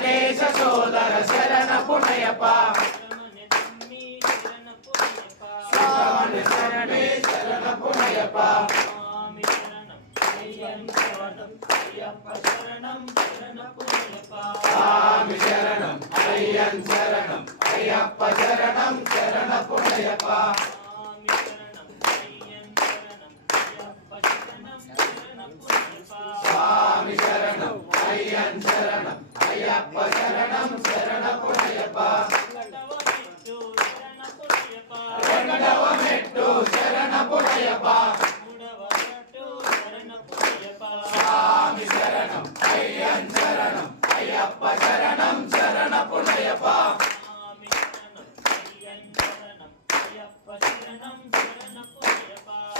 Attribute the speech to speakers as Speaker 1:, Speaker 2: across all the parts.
Speaker 1: గణేశ సోదర శరణ
Speaker 2: పుణయప శరణే
Speaker 1: శరణ
Speaker 2: పుణయప
Speaker 1: స్వామి శరణం అయ్యన్ శరణం అయ్యప్ప శరణం
Speaker 2: శరణ పుణయప శరణప్ప శరణం శరణపుడయప్ప
Speaker 1: రెండవ మెట్టు శరణపుడయప్ప
Speaker 2: స్వామి శరణం అయ్యన్ శరణం అయ్యప్ప శరణం శరణపుడయప్ప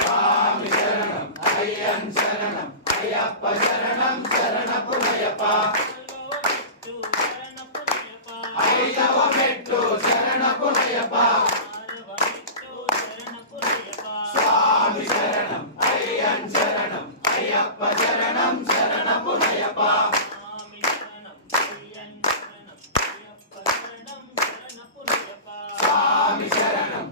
Speaker 1: స్వామి శరణం అయ్యన్ శరణం అయ్యప్ప శరణం
Speaker 2: శరణపుడయప్ప
Speaker 1: ఐదవ మెట్టు శరణపునయప
Speaker 2: స్వామి శరణం అయ్యన్ శరణం అయ్యప్ప శరణం
Speaker 1: శరణపునయప
Speaker 2: స్వామి శరణం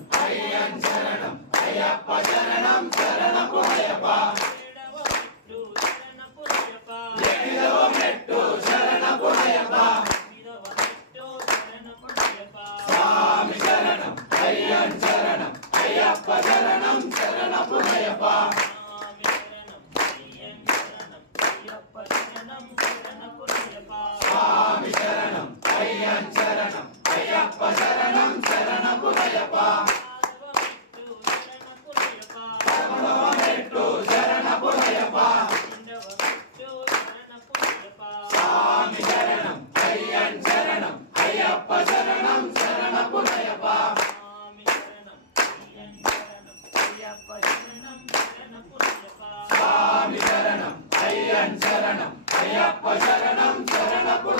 Speaker 2: స్వామి శరణం అయ్యన్ శరణం అయ్యప్ప శరణం శరణపు